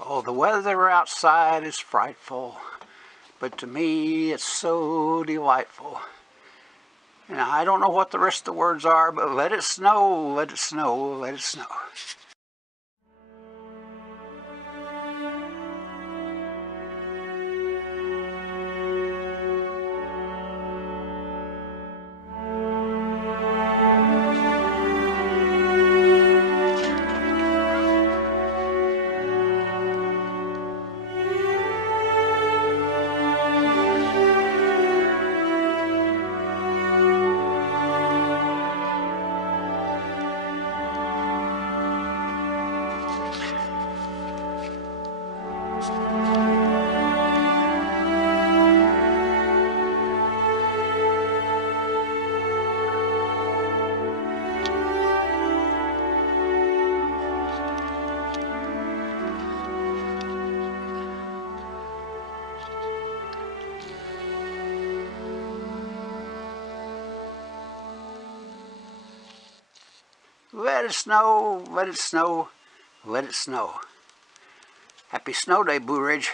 Oh, the weather outside is frightful, but to me it's so delightful. And I don't know what the rest of the words are, but let it snow, let it snow, let it snow. Let it snow, let it snow, let it snow. Happy snow day, Blue Ridge.